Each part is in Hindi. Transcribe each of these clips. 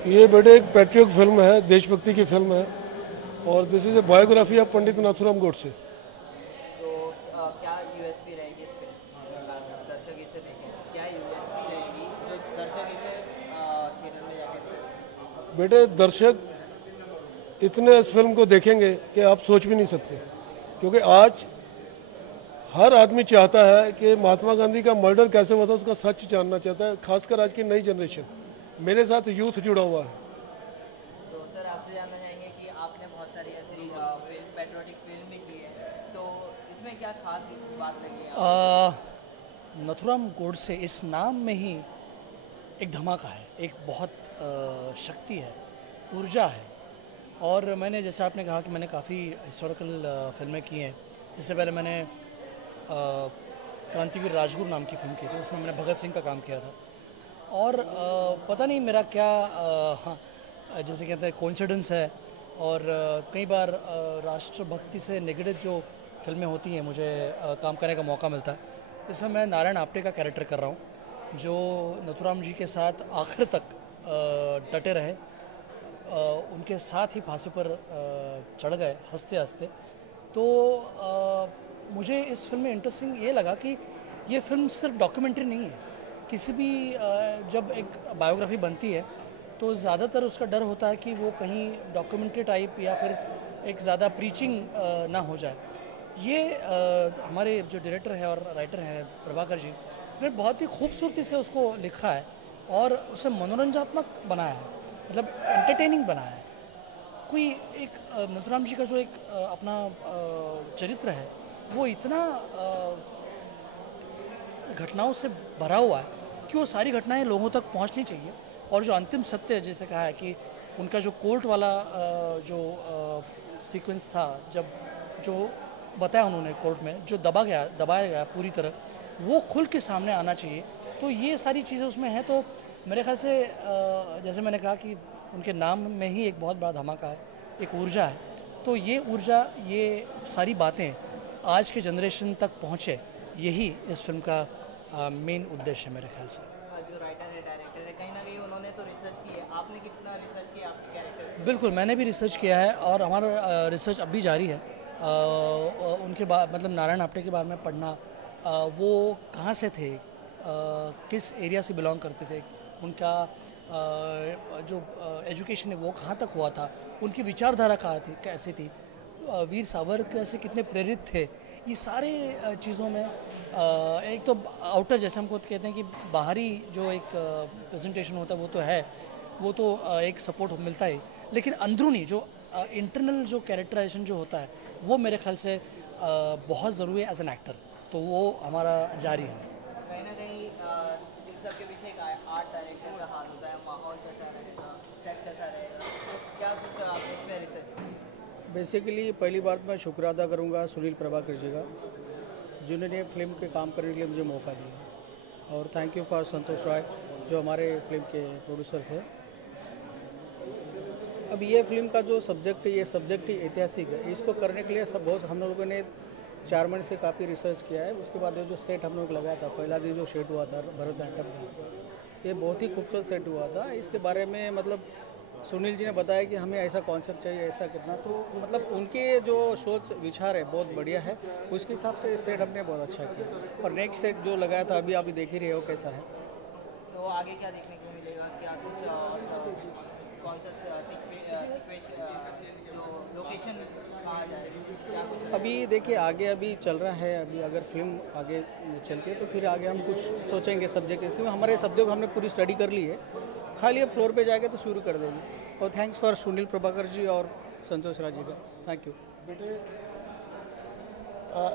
ये बेटे एक पैट्रियट फिल्म है, देशभक्ति की फिल्म है और this is a biography of Pandit Nathuram Godse. तो क्या यूएसपी रहेगी इस पे, दर्शक इसे देखें, क्या यूएसपी रहेगी जो दर्शक इसे थिएटर में जाके देखें? बेटे दर्शक इतने इस फिल्म को देखेंगे कि आप सोच भी नहीं सकते, क्योंकि आज हर आदमी चाहता है कि महात्मा गांधी का मर्डर कैसे हुआ था उसका सच जानना चाहता है, खासकर आज की नई जनरेशन। मेरे साथ यूथ जुड़ा हुआ है। तो सर आपसे जानना चाहेंगे कि आपने बहुत सारी ऐसी फिल्म पैट्रियोटिक फिल्म भी की है, तो इसमें क्या खास बात लगी है आपको? नथुराम गोडसे इस नाम में ही एक धमाका है, एक बहुत शक्ति है, ऊर्जा है। और मैंने जैसे आपने कहा कि मैंने काफ़ी हिस्टोरिकल फिल्में की हैं। इससे पहले मैंने क्रांतिवीर राजगुरु नाम की फिल्म की थी, उसमें मैंने भगत सिंह का काम किया था। और पता नहीं मेरा क्या हाँ, जैसे कहते हैं कोइंसिडेंस है। और कई बार राष्ट्रभक्ति से निगड़ित जो फिल्में होती हैं मुझे काम करने का मौका मिलता है। इसमें मैं नारायण आप्टे का कैरेक्टर कर रहा हूँ, जो नथुराम जी के साथ आखिर तक डटे रहे, उनके साथ ही फांसी पर चढ़ गए हंसते हंसते। तो मुझे इस फिल्म में इंटरेस्टिंग ये लगा कि ये फिल्म सिर्फ डॉक्यूमेंट्री नहीं है। किसी भी जब एक बायोग्राफी बनती है तो ज़्यादातर उसका डर होता है कि वो कहीं डॉक्यूमेंट्री टाइप या फिर एक ज़्यादा प्रीचिंग ना हो जाए। ये हमारे जो डायरेक्टर है और राइटर हैं प्रभाकर जी ने बहुत ही खूबसूरती से उसको लिखा है और उसे मनोरंजनात्मक बनाया है, मतलब एंटरटेनिंग बनाया है। कोई एक नथुराम जी का जो एक अपना चरित्र है वो इतना घटनाओं से भरा हुआ है कि वो सारी घटनाएं लोगों तक पहुंचनी चाहिए। और जो अंतिम सत्य है, जैसे कहा है कि उनका जो कोर्ट वाला जो सीक्वेंस था, जब जो बताया उन्होंने कोर्ट में जो दबाया गया पूरी तरह, वो खुल के सामने आना चाहिए। तो ये सारी चीज़ें उसमें हैं। तो मेरे ख्याल से जैसे मैंने कहा कि उनके नाम में ही एक बहुत बड़ा धमाका है, एक ऊर्जा है। तो ये ऊर्जा, ये सारी बातें आज के जनरेशन तक पहुँचे, यही इस फिल्म का मेन उद्देश्य है मेरे ख्याल से। जो राइटर है, डायरेक्टर है, कहीं ना कहीं उन्होंने तो रिसर्च की है। आपने कितना रिसर्च किया आपके कैरेक्टर? बिल्कुल, मैंने भी रिसर्च किया है और हमारा रिसर्च अब भी जारी है। उनके बाद मतलब नारायण आप्टे के बारे में पढ़ना, वो कहाँ से थे, किस एरिया से बिलोंग करते थे, उनका जो एजुकेशन है वो कहाँ तक हुआ था, उनकी विचारधारा कहाँ थी, कैसी थी, वीर सावरकर से कितने प्रेरित थे। ये सारे चीज़ों में एक तो आउटर, जैसे हमको कहते हैं कि बाहरी जो एक प्रेजेंटेशन होता है वो तो है, वो तो एक सपोर्ट मिलता है, लेकिन अंदरूनी जो इंटरनल जो कैरेक्टराइजेशन जो होता है वो मेरे ख्याल से बहुत ज़रूरी है एज एन एक्टर। तो वो हमारा जारी है। कहीं ना कहीं इन सब के पीछे एक आर्ट डायरेक्टर का हाथ होता है। माहौल कैसा रहेगा, सेट कैसा रहेगा, तो क्या कुछ आपने इसमें रिसर्च किया? बेसिकली पहली बात मैं शुक्र अदा करूँगा सुनील प्रभाकर जी का, जिन्होंने फिल्म पे काम करने के लिए मुझे मौका दिया। और थैंक यू फॉर संतोष राय जो हमारे फिल्म के प्रोड्यूसर्स हैं। अब ये फिल्म का जो सब्जेक्ट है, ये सब्जेक्ट ही ऐतिहासिक है। इसको करने के लिए सब बहुत हम लोगों ने 4 महीने से काफ़ी रिसर्च किया है। उसके बाद ये जो सेट हम लोग लगाया था, पहला दिन जो सेट हुआ था भरतनाट्यम का, ये बहुत ही खूबसूरत सेट हुआ था। इसके बारे में मतलब सुनील जी ने बताया कि हमें ऐसा कॉन्सेप्ट चाहिए, ऐसा कितना, तो मतलब उनके जो सोच विचार है बहुत बढ़िया है। उसके हिसाब से सेट हमने बहुत अच्छा किया। और नेक्स्ट सेट जो लगाया था अभी आप देख ही रहे हो कैसा है। तो आगे क्या देखने को मिलेगा? क्या कुछ कौन सा जो लोकेशन कहाँ जाएगी, क्या कुछ? अभी देखिए आगे अभी चल रहा है। अभी अगर फिल्म आगे चलती है तो फिर आगे हम कुछ सोचेंगे सब्जेक्ट, क्योंकि हमारे सब्जेक्ट हमने पूरी स्टडी कर ली है। खाली अब फ्लोर पे जाएगा तो शुरू कर देंगे। और थैंक्स फॉर सुनील प्रभाकर जी और संतोष राज जी का, थैंक यू।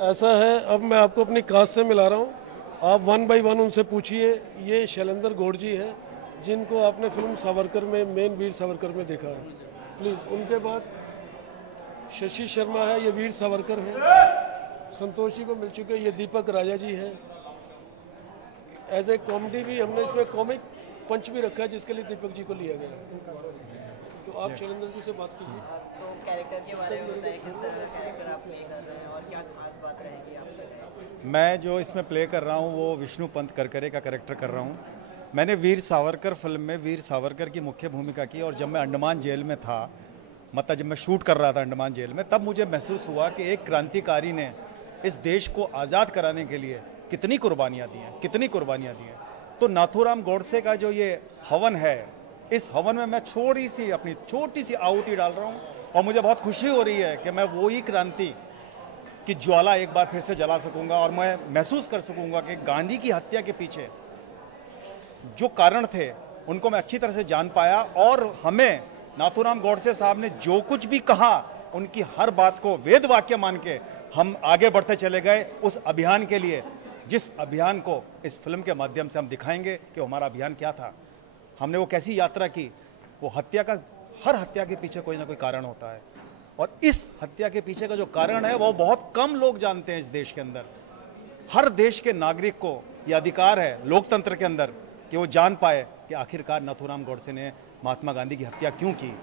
ऐसा है, अब मैं आपको अपनी कास्ट से मिला रहा हूँ, आप 1 बाय 1 उनसे पूछिए। ये शैलेंद्र गौड़ जी हैं, जिनको आपने फिल्म सावरकर में, मेन वीर सावरकर में देखा है, प्लीज़। उनके बाद शशि शर्मा है, ये वीर सावरकर हैं। संतोष जी को मिल चुके, ये दीपक राजा जी हैं। एज ए कॉमेडी भी हमने इसमें कॉमिक पंच भी रखा है, जिसके लिए दीपक जी को लिया गया। तो आप शैलेंद्र जी से बात कीजिए। तो कैरेक्टर के बारे में बताएं, किस तरह का कैरेक्टर आप प्ले कर रहे हैं और क्या खास बात रहेगी आपके? मैं जो इसमें प्ले कर रहा हूँ वो विष्णु पंत करकरे का कैरेक्टर कर रहा हूँ। मैंने वीर सावरकर फिल्म में वीर सावरकर की मुख्य भूमिका की, और जब मैं अंडमान जेल में था, मतलब जब मैं शूट कर रहा था अंडमान जेल में, तब मुझे महसूस हुआ कि एक क्रांतिकारी ने इस देश को आज़ाद कराने के लिए कितनी कुर्बानियाँ दी हैं, कितनी कुर्बानियाँ दी हैं। तो नाथूराम गोडसे का जो ये हवन है, इस हवन में मैं अपनी छोटी सी आहुति डाल रहा हूँ, और मुझे बहुत खुशी हो रही है कि मैं वही क्रांति की ज्वाला एक बार फिर से जला सकूंगा, और मैं महसूस कर सकूंगा कि गांधी की हत्या के पीछे जो कारण थे उनको मैं अच्छी तरह से जान पाया, और हमें नाथूराम गोडसे साहब ने जो कुछ भी कहा उनकी हर बात को वेद वाक्य मान के हम आगे बढ़ते चले गए उस अभियान के लिए, जिस अभियान को इस फिल्म के माध्यम से हम दिखाएंगे कि हमारा अभियान क्या था, हमने वो कैसी यात्रा की। वो हर हत्या के पीछे कोई ना कोई कारण होता है, और इस हत्या के पीछे का जो कारण है वो बहुत कम लोग जानते हैं। इस देश के अंदर हर देश के नागरिक को यह अधिकार है लोकतंत्र के अंदर कि वो जान पाए कि आखिरकार नाथूराम गोडसे ने महात्मा गांधी की हत्या क्यों की।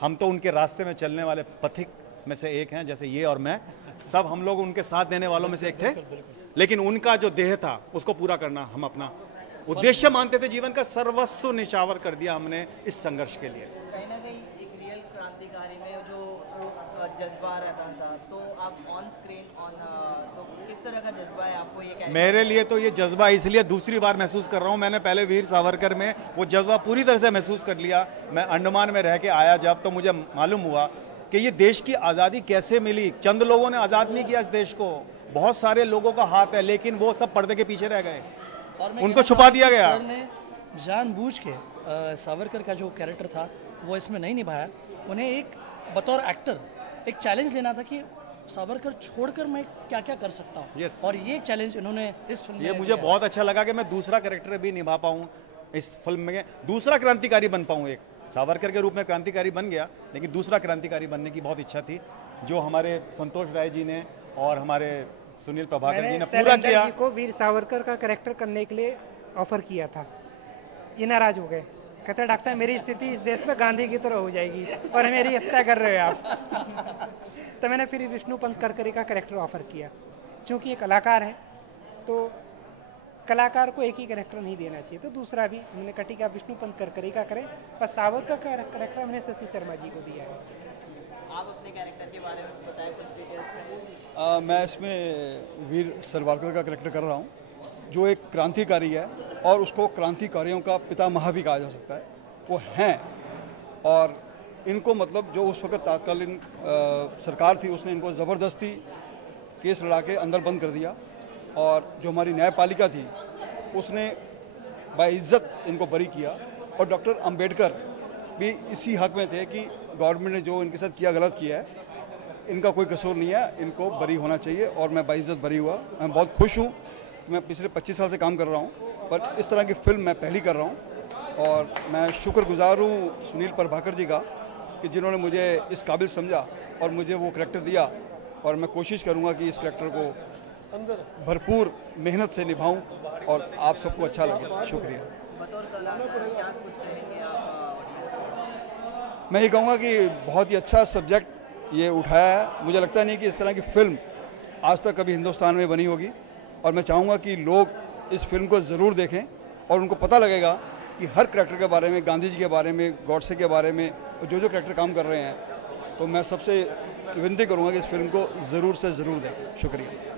हम तो उनके रास्ते में चलने वाले पथिक में से एक हैं, जैसे ये और मैं, सब हम लोग उनके साथ देने वालों में से एक थे, लेकिन उनका जो देह था उसको पूरा करना हम अपना उद्देश्य मानते थे। जीवन का सर्वस्व निछावर कर दिया हमने इस संघर्ष के लिए। कहीं ना कहीं एक रियल क्रांतिकारी में जो जज्बा रहता था, तो आप ऑन स्क्रीन तो किस तरह का जज्बा है आपको ये? मेरे लिए तो ये जज्बा इसलिए दूसरी बार महसूस कर रहा हूँ। मैंने पहले वीर सावरकर में वो जज्बा पूरी तरह से महसूस कर लिया। मैं अंडमान में रह के आया जब, तो मुझे मालूम हुआ कि ये देश की आज़ादी कैसे मिली। चंद लोगों ने आज़ाद नहीं किया इस देश को, बहुत सारे लोगों का हाथ है, लेकिन वो सब पर्दे के पीछे रह गए, उनको छुपा दिया गया। सर ने जानबूझ के सावरकर का जो कैरेक्टर था वो इसमें नहीं निभाया। उन्हें एक बतौर एक्टर एक चैलेंज लेना था कि सावरकर छोड़कर मैं क्या क्या कर सकता हूँ। Yes. और ये चैलेंज इन्होंने इस फिल्म में ये मुझे बहुत अच्छा लगा कि मैं दूसरा कैरेक्टर भी निभा पाऊँ इस फिल्म में, दूसरा क्रांतिकारी बन पाऊँ। एक सावरकर के रूप में क्रांतिकारी बन गया, लेकिन दूसरा क्रांतिकारी बनने की बहुत इच्छा थी, जो हमारे संतोष राय जी ने और हमारे सुनील प्रभाकर जी ने पूरा किया। को वीर सावरकर का कैरेक्टर करने के लिए ऑफर किया था, ये नाराज हो गए। कहते डॉक्टर साहब मेरी स्थिति इस देश में गांधी की तरह हो जाएगी और मेरी हत्या कर रहे हो आप। तो मैंने फिर विष्णु पंत करकरे का कैरेक्टर ऑफर किया। चूंकि ये कलाकार है तो कलाकार को एक ही कैरेक्टर नहीं देना चाहिए, तो दूसरा भी हमने कटी का विष्णु पंत करकरे का करें, पर सावरकर का कैरेक्टर हमने शशि शर्मा जी को दिया है। आप अपने कैरेक्टर के बारे में बताएं कुछ डिटेल्स। मैं इसमें वीर सावरकर का कैरेक्टर कर रहा हूँ, जो एक क्रांतिकारी है और उसको क्रांतिकारियों का पितामह भी कहा जा सकता है। वो हैं, और इनको मतलब जो उस वक्त तात्कालीन सरकार थी उसने इनको ज़बरदस्ती केस लड़ा के अंदर बंद कर दिया, और जो हमारी न्यायपालिका थी उसने बाइज्जत इनको बरी किया। और डॉक्टर अंबेडकर भी इसी हक में थे कि गवर्नमेंट ने जो इनके साथ किया गलत किया है, इनका कोई कसूर नहीं है, इनको बरी होना चाहिए, और मैं बाइज्जत बरी हुआ। मैं बहुत खुश हूँ। मैं पिछले 25 साल से काम कर रहा हूँ, पर इस तरह की फिल्म मैं पहली कर रहा हूँ, और मैं शुक्रगुजार हूँ सुनील प्रभाकर जी का कि जिन्होंने मुझे इस काबिल समझा और मुझे वो करैक्टर दिया, और मैं कोशिश करूँगा कि इस करैक्टर को भरपूर मेहनत से निभाऊं और आप सबको अच्छा लगे। शुक्रिया। बतौर कलाकार क्या कुछ कहेंगे आप ऑडियंस से? मैं ये कहूँगा कि बहुत ही अच्छा सब्जेक्ट ये उठाया है। मुझे लगता नहीं कि इस तरह की फिल्म आज तक कभी हिंदुस्तान में बनी होगी, और मैं चाहूँगा कि लोग इस फिल्म को ज़रूर देखें और उनको पता लगेगा कि हर करैक्टर के बारे में, गांधी जी के बारे में, गॉडसे के बारे में, जो जो करैक्टर काम कर रहे हैं। तो मैं सबसे विनती करूँगा कि इस फिल्म को ज़रूर से ज़रूर देखें। शुक्रिया।